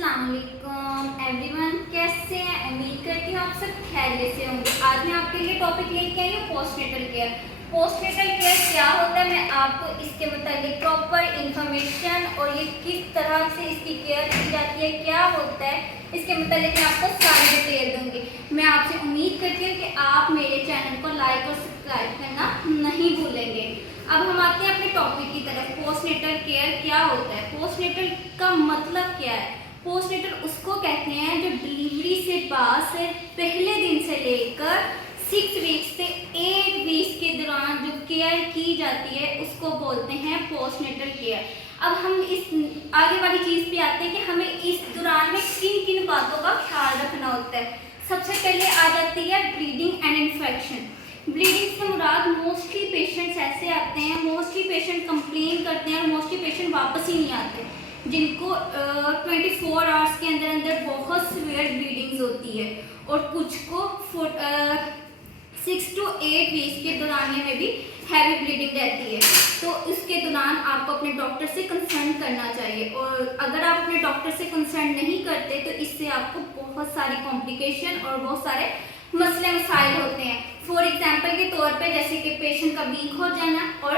अस्सलाम वालेकुम एवरीवन, कैसे हैं? उम्मीद करती हूँ आप सब खैरियत से होंगे। आज मैं आपके लिए टॉपिक लेके आई हूँ पोस्टनेटल केयर। पोस्टनेटल केयर क्या होता है, मैं आपको इसके मुताबिक प्रॉपर इंफॉर्मेशन और ये किस तरह से इसकी केयर की जाती है, क्या होता है, इसके मुताबिक मैं आपको सारी डिटेल दूंगी। मैं आपसे उम्मीद करती हूँ कि आप मेरे चैनल को लाइक और सब्सक्राइब करना नहीं भूलेंगे। अब हम आते हैं अपने टॉपिक की तरफ। पोस्टनेटल केयर क्या होता है, पोस्टनेटल का मतलब क्या है? पोस्टनेटल उसको कहते हैं जो डिलीवरी से बाद से पहले दिन से लेकर 6 वीक्स से 8 वीक्स के दौरान जो केयर की जाती है उसको बोलते हैं पोस्टनेटल केयर। अब हम इस आगे वाली चीज़ पे आते हैं कि हमें इस दौरान में किन किन बातों का ख्याल रखना होता है। सबसे पहले आ जाती है ब्लीडिंग एंड इन्फेक्शन। ब्लीडिंग से मुराद मोस्टली पेशेंट्स ऐसे आते हैं, मोस्टली पेशेंट कंप्लेन करते हैं और मोस्टली पेशेंट वापस ही नहीं आते, जिनको 24 आवर्स के अंदर अंदर बहुत सीवियर ब्लीडिंग्स होती है और कुछ को 6 to 8 वीक्स के दौरान में भी हैवी ब्लीडिंग रहती है। तो इसके दौरान आपको अपने डॉक्टर से कंसल्ट करना चाहिए, और अगर आप अपने डॉक्टर से कंसल्ट नहीं करते तो इससे आपको बहुत सारी कॉम्प्लिकेशन और बहुत सारे मसले मसाइल होते हैं। फॉर एग्जाम्पल के तौर पे जैसे कि पेशेंट का वीक हो जाना और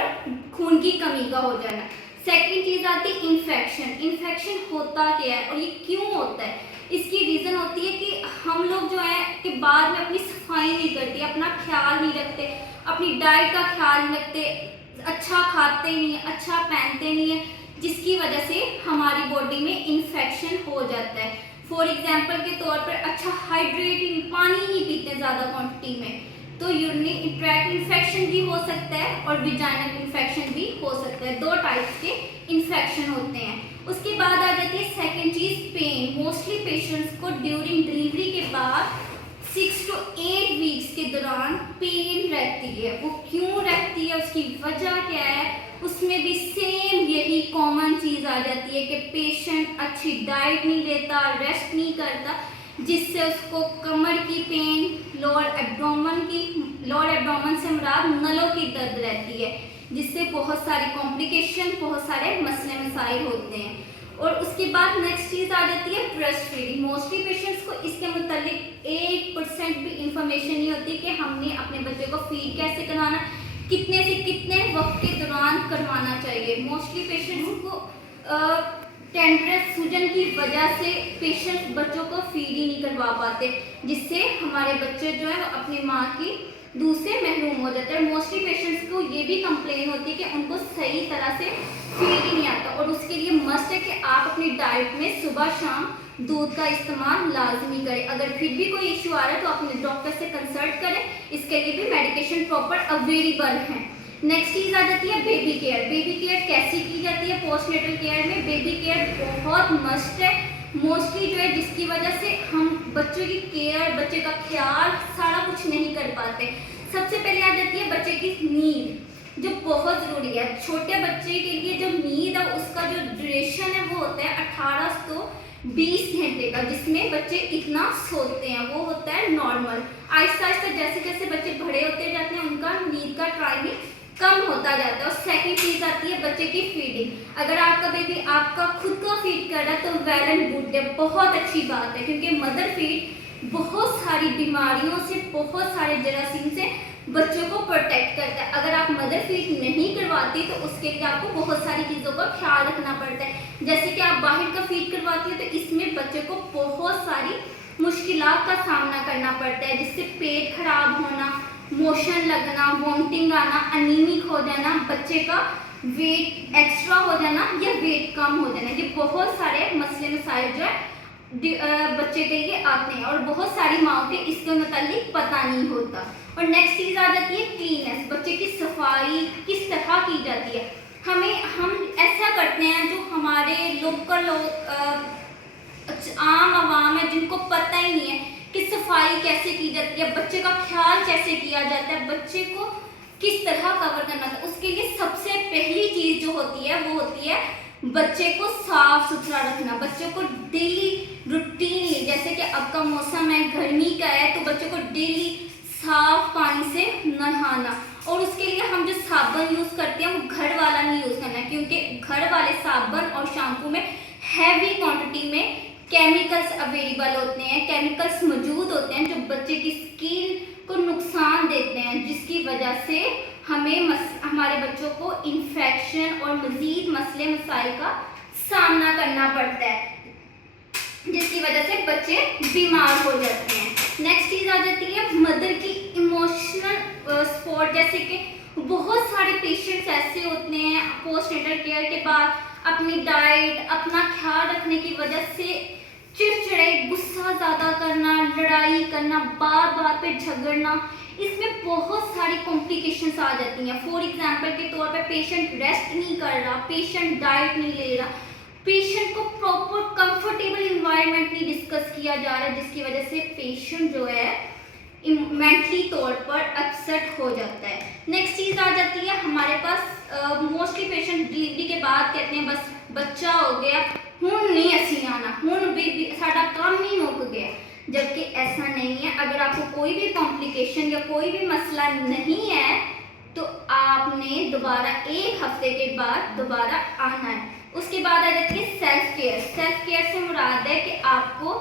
खून की कमी का हो जाना। सेकंड चीज़ आती है इन्फेक्शन। इन्फेक्शन होता क्या है और ये क्यों होता है? इसकी रीज़न होती है कि हम लोग जो है कि बाद में अपनी सफाई नहीं करते, अपना ख्याल नहीं रखते, अपनी डाइट का ख्याल नहीं रखते, अच्छा खाते नहीं है, अच्छा पहनते नहीं है, जिसकी वजह से हमारी बॉडी में इन्फेक्शन हो जाता है। फॉर एग्जाम्पल के तौर पर अच्छा हाइड्रेटिंग पानी नहीं पीते ज़्यादा क्वांटिटी में, तो यूरिनरी ट्रैक्ट इन्फेक्शन भी हो सकता है और विजाइनल इन्फेक्शन भी हो सकता है। 2 टाइप्स के इन्फेक्शन होते हैं। उसके बाद आ जाती है सेकंड चीज़ पेन। मोस्टली पेशेंट्स को ड्यूरिंग डिलीवरी के बाद 6 to 8 वीक्स के दौरान पेन रहती है। वो क्यों रहती है, उसकी वजह क्या है, उसमें भी सेम यही कॉमन चीज़ आ जाती है कि पेशेंट अच्छी डाइट नहीं लेता, रेस्ट नहीं करता, जिससे उसको कमर की पेन, लोअर एब्डोमेन से मुराद नलों की दर्द रहती है, जिससे बहुत सारी कॉम्प्लिकेशन, बहुत सारे मसले मसाइल होते हैं। और उसके बाद नेक्स्ट चीज़ आ जाती है ब्रेस्ट फीडिंग। मोस्टली पेशेंट्स को इसके मुतालिक 1% भी इंफॉर्मेशन नहीं होती कि हमने अपने बच्चे को फीड कैसे करवाना, कितने से कितने वक्त के दौरान करवाना चाहिए। मोस्टली पेशेंट्स को टेंडरस सूजन की वजह से पेशेंट्स बच्चों को फीड ही नहीं करवा पाते, जिससे हमारे बच्चे जो है वो अपनी माँ की दूध से महरूम हो जाते हैं। मोस्टली पेशेंट्स को ये भी कंप्लेन होती है कि उनको सही तरह से फीड ही नहीं आता, और उसके लिए मस्ट है कि आप अपनी डाइट में सुबह शाम दूध का इस्तेमाल लाजमी करें। अगर फिर भी कोई इशू आ रहा है तो अपने डॉक्टर से कंसल्ट करें, इसके लिए भी मेडिकेशन प्रॉपर अवेलेबल हैं। नेक्स्ट चीज़ आ जाती है बेबी केयर। बेबी केयर कैसी की जाती है पोस्टनेटल केयर में? बेबी केयर बहुत मस्ट है मोस्टली जो है, जिसकी वजह से हम बच्चों की केयर, बच्चे का ख्याल सारा कुछ नहीं कर पाते। सबसे पहले आ जाती है बच्चे की नींद, जो बहुत ज़रूरी है। छोटे बच्चे के लिए जो नींद है उसका जो ड्यूरेशन है वो होता है 18 से 20 घंटे का, जिसमें बच्चे इतना सोते हैं, वो होता है नॉर्मल। आहिस्ता आहिस्ता जैसे जैसे बच्चे बड़े होते जाते हैं उनका नींद का टाइमिंग कम होता जाता है। और सेकंड चीज़ आती है बच्चे की फीडिंग। अगर आपका बेबी आपका खुद का फीड कर रहा है तो वेल एंड गुड है, बहुत अच्छी बात है, क्योंकि मदर फीड बहुत सारी बीमारियों से, बहुत सारे जरासीम से बच्चों को प्रोटेक्ट करता है। अगर आप मदर फीड नहीं करवाती तो उसके लिए आपको बहुत सारी चीज़ों का ख्याल रखना पड़ता है। जैसे कि आप बाहर का फीड करवाती हो तो इसमें बच्चे को बहुत सारी मुश्किलात का सामना करना पड़ता है, जिससे पेट खराब होना, मोशन लगना, वॉमिटिंग आना, अनीमिक हो जाना, बच्चे का वेट एक्स्ट्रा हो जाना या वेट कम हो जाना। ये बहुत सारे मसले मसाइल जो है बच्चे के लिए आते हैं, और बहुत सारी माओं के इसके मुतालिक पता नहीं होता। और नेक्स्ट चीज़ आ जाती है क्लीननेस। बच्चे की सफाई किस तरह की जाती है? हम ऐसा करते हैं जो हमारे लोकल आम आवाम है जिनको पता ही नहीं है कि सफाई कैसे की जाती है, बच्चे का ख्याल कैसे किया जाता है, बच्चे को किस तरह कवर करना था। उसके लिए सबसे पहली चीज़ जो होती है वो होती है बच्चे को साफ सुथरा रखना। बच्चों को डेली रूटीन, जैसे कि अब का मौसम है, गर्मी का है, तो बच्चों को डेली साफ पानी से नहाना। और उसके लिए हम जो साबुन यूज़ करते हैं वो घर वाला नहीं यूज़ करना है, क्योंकि घर वाले साबुन और शैम्पू में हैवी क्वांटिटी में केमिकल्स अवेलेबल होते हैं, केमिकल्स मौजूद होते हैं जो बच्चे की स्किन को नुकसान देते हैं, जिसकी वजह से हमारे बच्चों को इन्फेक्शन और मजीद मसले मसाइल का सामना करना पड़ता है, जिसकी वजह से बच्चे बीमार हो जाते हैं। नेक्स्ट चीज़ आ जाती है मदर की इमोशनल सपोर्ट। जैसे कि बहुत सारे पेशेंट्स ऐसे होते हैं पोस्टनेटल केयर के बाद अपनी डाइट, अपना ख्याल रखने की वजह से चिड़चिड़े, गुस्सा ज़्यादा करना, लड़ाई करना, बार बार पे झगड़ना, इसमें बहुत सारी कॉम्प्लिकेशंस आ जाती हैं। फॉर एग्जांपल के तौर पे पेशेंट रेस्ट नहीं कर रहा, पेशेंट डाइट नहीं ले रहा, पेशेंट को प्रॉपर कंफर्टेबल इन्वायरमेंट नहीं डिस्कस किया जा रहा, जिसकी वजह से पेशेंट जो है मेंटली तौर पर अपसेट हो जाता है। नेक्स्ट चीज़ आ जाती है हमारे पास मोस्टली पेशेंट डिलीवरी के बाद कहते हैं बस बच्चा हो गया, हुण नहीं असी आना, हुण भी साडा काम ही मुक गया, जबकि ऐसा नहीं है। अगर आपको कोई भी कॉम्प्लिकेशन या कोई भी मसला नहीं है तो आपने दोबारा 1 हफ्ते के बाद दोबारा आना है। उसके बाद आ जाती है सेल्फ केयर। सेल्फ केयर से मुराद है कि आपको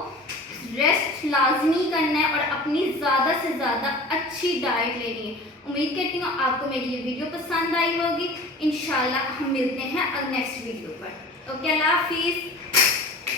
रेस्ट लाजमी करना है और अपनी ज़्यादा से ज़्यादा अच्छी डाइट लेनी है। उम्मीद करती हूँ आपको मेरी ये वीडियो पसंद आई होगी। इंशाल्लाह हम मिलते हैं नेक्स्ट वीडियो पर। ओके, अल्लाह हाफिज़।